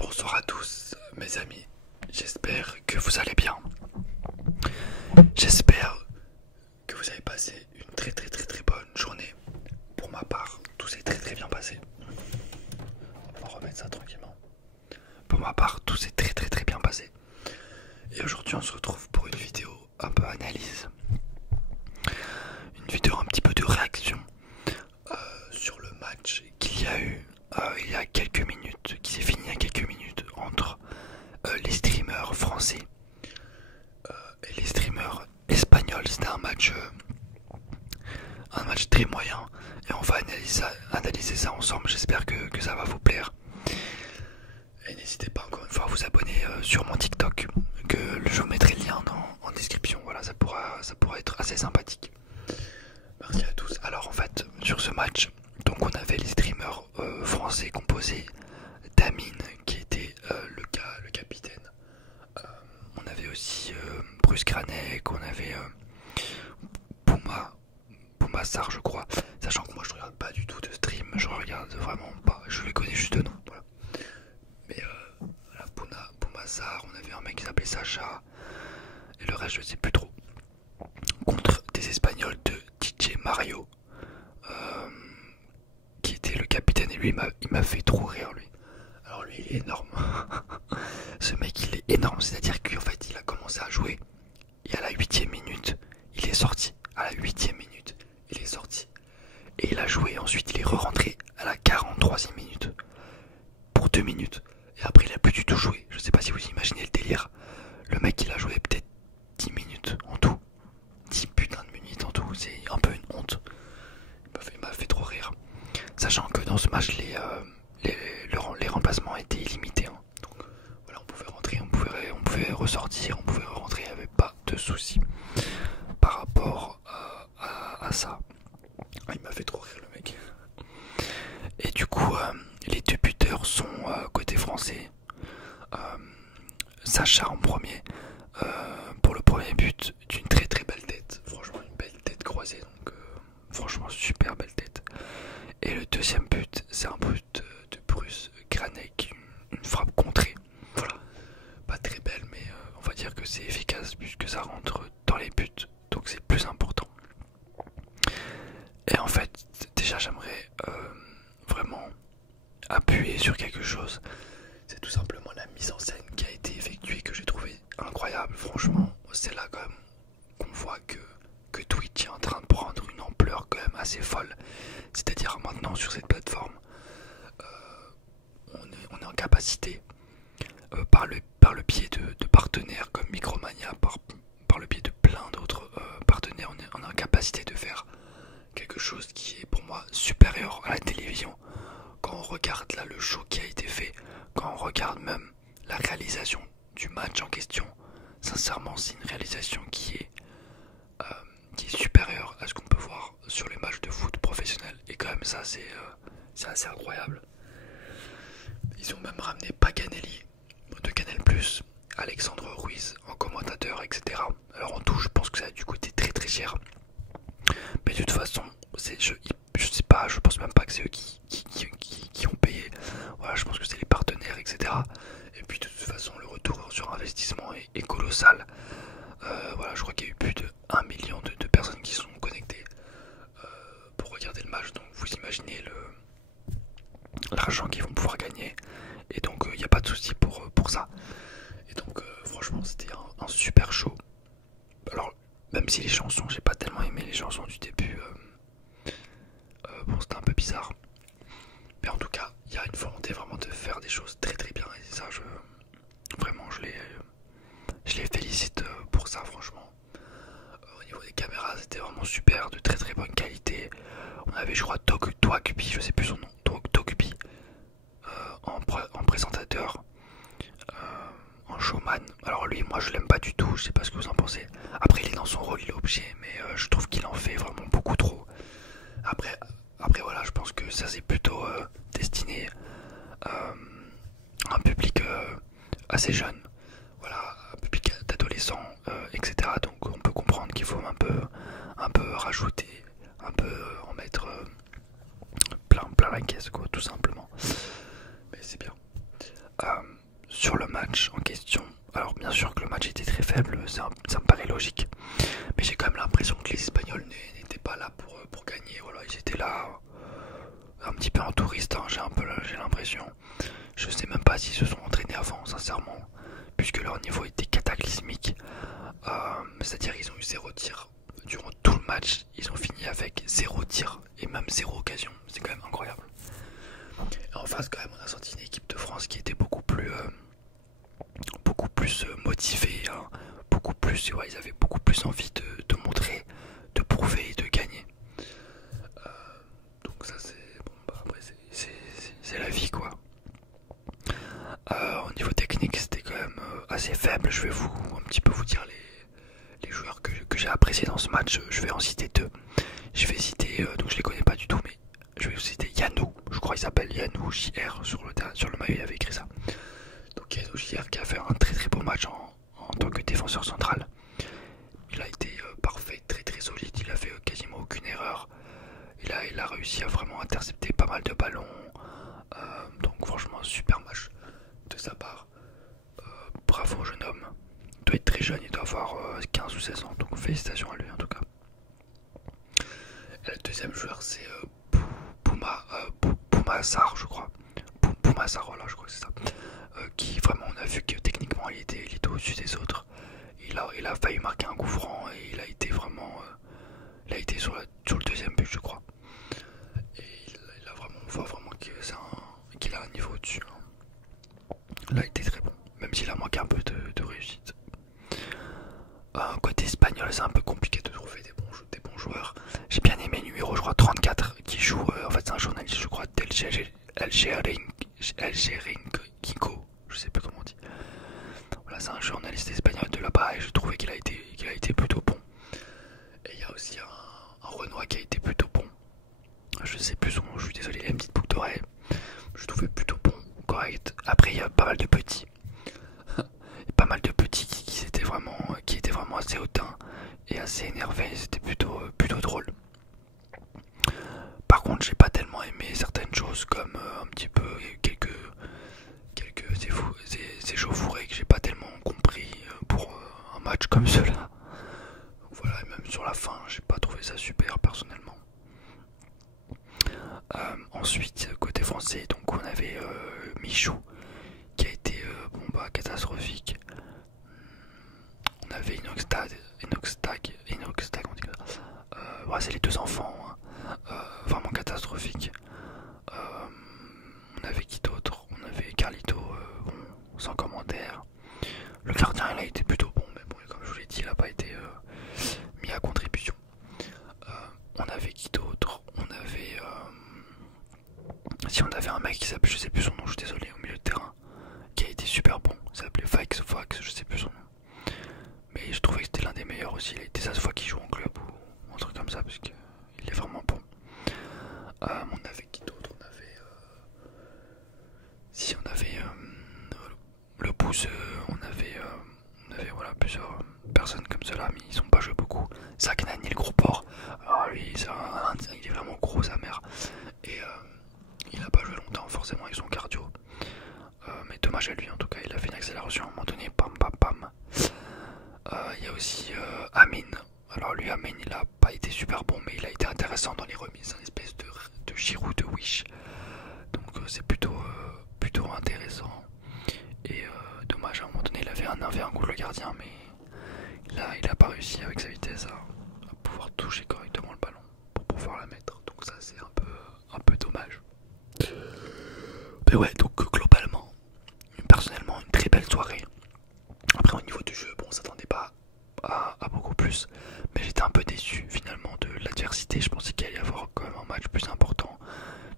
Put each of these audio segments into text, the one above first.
Bonsoir à tous mes amis, j'espère que vous allez bien. J'espère que vous avez passé une très bonne journée. Pour ma part, tout s'est très bien passé. On va remettre ça tranquillement. Pour ma part, tout s'est très bien passé. Et aujourd'hui on se retrouve pour une vidéo un peu analyse. Une vidéo un petit peu de réaction sur le match qu'il y a eu il y a quelques minutes, qui s'est fini il y a quelques minutes entre les streamers français et les streamers espagnols. C'était un match très moyen et on va analyser ça ensemble. J'espère que ça va vous plaire. Et n'hésitez pas encore une fois à vous abonner sur mon TikTok, que je vous mettrai le lien en description. Voilà, ça pourra être assez sympathique. Merci à tous. Alors en fait, sur ce match, donc on avait les streamers français composés d'Amine qui était le capitaine. On avait aussi Bruce Granek, on avait Poumassar je crois. Sachant que moi je regarde pas du tout de stream, je regarde vraiment pas, je les connais juste de nom. Voilà. Mais voilà, Poumassar, on avait un mec qui s'appelait Sacha, et le reste je sais plus trop. Contre des Espagnols de DJ Mario, qui était le capitaine, et lui il m'a fait trop rire lui. Alors lui il est énorme. Ce mec il est énorme, c'est-à-dire qu'en fait il a commencé à jouer et à la 8ème minute il est sorti. À la 8ème minute il est sorti. Et il a joué, ensuite il est re-rentré à la 43ème minute. Pour 2 minutes. Et après il a plus du tout joué. Je sais pas si vous imaginez le délire. Le mec il a joué peut-être 10 minutes en tout. 10 putains de minutes en tout. C'est un peu une honte. Il m'a fait trop rire. Sachant que dans ce match les remplacements étaient illimités. Hein. Donc voilà, on pouvait rentrer, on pouvait ressortir, on pouvait rentrer, il n'y avait pas de soucis par rapport à ça. Il m'a fait trop rire le mec. Et du coup, les deux buteurs sont côté français. Sacha en premier, pour le premier but, d'une très belle tête. Franchement, une belle tête croisée. Donc, franchement, super belle tête. Et le deuxième but, c'est un but de Bruce Granek, une frappe contrée. Voilà, pas très belle, mais on va dire que c'est efficace puisque ça rentre dans les buts, donc c'est plus important. Et en fait, déjà j'aimerais vraiment appuyer sur quelque chose. C'est tout simplement la mise en scène qui a été effectuée, que j'ai trouvé incroyable. Franchement, c'est là quand même qu'on voit que Twitch est en train de prendre une ampleur quand même assez folle. C'est-à-dire maintenant sur cette plateforme, on est en capacité, par le biais de partenaires comme Micromania, par le biais de plein d'autres partenaires, on est en capacité de faire quelque chose qui est pour moi supérieur à la télévision. Quand on regarde là le show qui a été fait, quand on regarde même la réalisation du match en question, sincèrement c'est une réalisation qui est supérieure à ce qu'on peut voir sur les matchs de foot professionnels. Et quand même ça c'est assez incroyable. Ils ont même ramené Paganelli de Canal+, Alexandre Ruiz en commentateur, etc. Alors en tout je pense que ça a dû coûter très cher. Mais de toute façon, je sais pas, je pense même pas que c'est eux qui ont payé. Voilà, je pense que c'est les partenaires, etc. Et puis de toute façon, le retour sur investissement est colossal. Voilà, je crois qu'il y a eu plus de 1 million de personnes qui sont connectées pour regarder le match. Donc vous imaginez l'argent qu'ils vont pouvoir gagner. Et donc il n'y a pas de souci pour ça. Et donc franchement, c'était un super show. Alors, même si les chansons, j'ai pas tellement aimé les chansons du début, bon c'était un peu bizarre. Mais en tout cas, il y a une volonté vraiment de faire des choses très bien. Et ça, vraiment, je les félicite pour ça, franchement. Au niveau des caméras, c'était vraiment super, de très bonne qualité. On avait, je crois, Dogby, je sais plus son nom, Dogby, en présentateur. En showman. Alors lui, moi je l'aime pas du tout, je sais pas ce que vous en pensez. Après il est dans son rôle, il est obligé, mais je trouve qu'il en fait vraiment beaucoup trop. Après voilà, je pense que ça c'est plutôt destiné à un public assez jeune. Voilà, un public d'adolescents, etc. Donc on peut comprendre qu'il faut un peu rajouter, un peu en mettre plein la caisse quoi, tout simplement. Mais c'est bien. Euh, sur le match en question, alors bien sûr que le match était très faible, ça me paraît logique, mais j'ai quand même l'impression que les Espagnols n'étaient pas là pour gagner. Voilà, ils étaient là un petit peu en touriste, hein, j'ai l'impression. Je sais même pas s'ils se sont entraînés avant, sincèrement, puisque leur niveau était cataclysmique. C'est-à-dire qu'ils ont eu 0 tir durant tout le match, ils ont fini avec 0 tir et même 0 occasion. C'est quand même incroyable. Et en face, quand même, on a senti une équipe de France qui était beaucoup plus motivés, hein, beaucoup plus, ouais, ils avaient beaucoup plus envie de montrer, de prouver et de gagner. Donc ça c'est bon, bah après c'est la vie quoi. Au niveau technique c'était quand même assez faible. Je vais un petit peu vous dire les joueurs que j'ai appréciés dans ce match. Je vais en citer deux. Je vais citer, donc je les connais pas du tout, mais je vais vous citer Yanou, je crois qu'il s'appelle Yanou JR sur le maillot il avait écrit ça. Donc Yanou JR qui a fait un très très beau match en tant que défenseur central. Il a été parfait, très très solide, il a fait quasiment aucune erreur. Il a réussi à vraiment intercepter pas mal de ballons. Donc franchement super match de sa part. Bravo jeune homme. Il doit être très jeune, il doit avoir 15 ou 16 ans. Donc félicitations à lui en tout cas. Et le deuxième joueur c'est Poumassar je crois. Poumassar, voilà je crois que c'est ça. Qui vraiment on a vu que techniquement il était au-dessus des autres. Il a failli marquer un coup franc et il a été vraiment il a été sur le deuxième but je crois. Et on voit vraiment qu'il a un niveau au-dessus. Hein. Il a été très bon, même s'il a manqué un peu de réussite. Côté espagnol c'est un peu compliqué de trouver des bons joueurs. J'ai bien aimé le numéro je crois 34 qui joue, en fait c'est un journaliste je crois Kiko, je sais plus comment on dit. Voilà, c'est un journaliste espagnol de là-bas et je trouvais qu'il a été plutôt bon. Et il y a aussi un Renoir qui a été plutôt bon. Je sais plus son nom, je suis désolé, il a une petite boucle d'oreille. Je trouvais plutôt bon, correct. Après il y a pas mal de petits. Pas mal de petits qui étaient vraiment assez hautains et assez énervés, c'était plutôt drôle. Par contre j'ai pas tellement aimé certaines choses comme un petit peu quelques c'est chauffourés que j'ai pas tellement compris pour un match comme cela. Donc voilà, et même sur la fin j'ai pas trouvé ça super personnellement. Ensuite côté français donc on avait Michou qui a été catastrophique. On avait Inoxtag on dit ça. Ouais, c'est les deux enfants, hein. Vraiment catastrophique. On avait qui d'autre? On avait Carlito, bon, sans commentaire. Le gardien il a été plutôt bon, mais bon, comme je vous l'ai dit, il n'a pas été mis à contribution. On avait qui d'autre? Si on avait un mec qui s'appelait, je sais plus son nom, je suis désolé, au milieu de terrain, qui a été super bon, il s'appelait Fax, je sais plus son nom. Mais je trouvais que c'était l'un des meilleurs aussi, il a été 16 fois qu'il joue en club ou un truc comme ça, parce qu'il est vraiment bon. On avait qui d'autre? On avait le pouce, on avait voilà, plusieurs personnes comme cela, mais ils ont pas joué beaucoup. Saknani, le gros porc, alors lui il est vraiment gros sa mère, et il a pas joué longtemps forcément avec son cardio, mais dommage à lui en tout cas, il a fait une accélération à un moment donné, pam pam pam. Il y a aussi Amin. Alors lui Amin il a pas été super bon, mais il a été intéressant dans les remises, un espèce de Giroud de Wish, donc c'est plutôt intéressant. Et dommage, à un moment donné il avait un 1v1 contre le gardien, mais il a pas réussi avec sa vitesse à pouvoir toucher correctement le ballon pour pouvoir la mettre, donc ça c'est un peu dommage. Mais ouais, donc globalement personnellement une très belle soirée. Après au niveau du jeu, bon on s'attendait pas à beaucoup plus, mais j'étais un peu déçu finalement de l'adversité. Je pensais qu'il allait y avoir quand même un match plus important,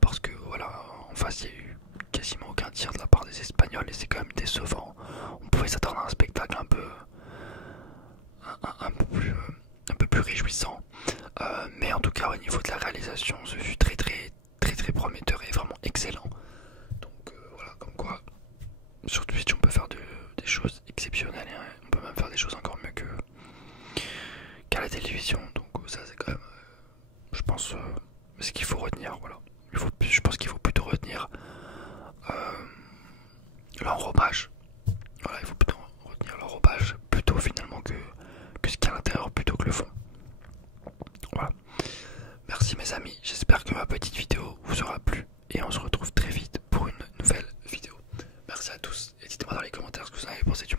parce que voilà, en face il y a eu quasiment aucun tir de la part des Espagnols et c'est quand même décevant. On pouvait s'attendre à un spectacle un peu plus réjouissant, mais en tout cas au niveau de la réalisation ce fut très prometteur et vraiment excellent. Donc voilà, comme quoi sur Twitch on peut faire des choses exceptionnelles, hein. On peut même faire des choses encore mieux qu'à la télévision, donc ça c'est quand même je pense ce qu'il faut retenir. Voilà, je pense qu'il faut plutôt retenir pensais du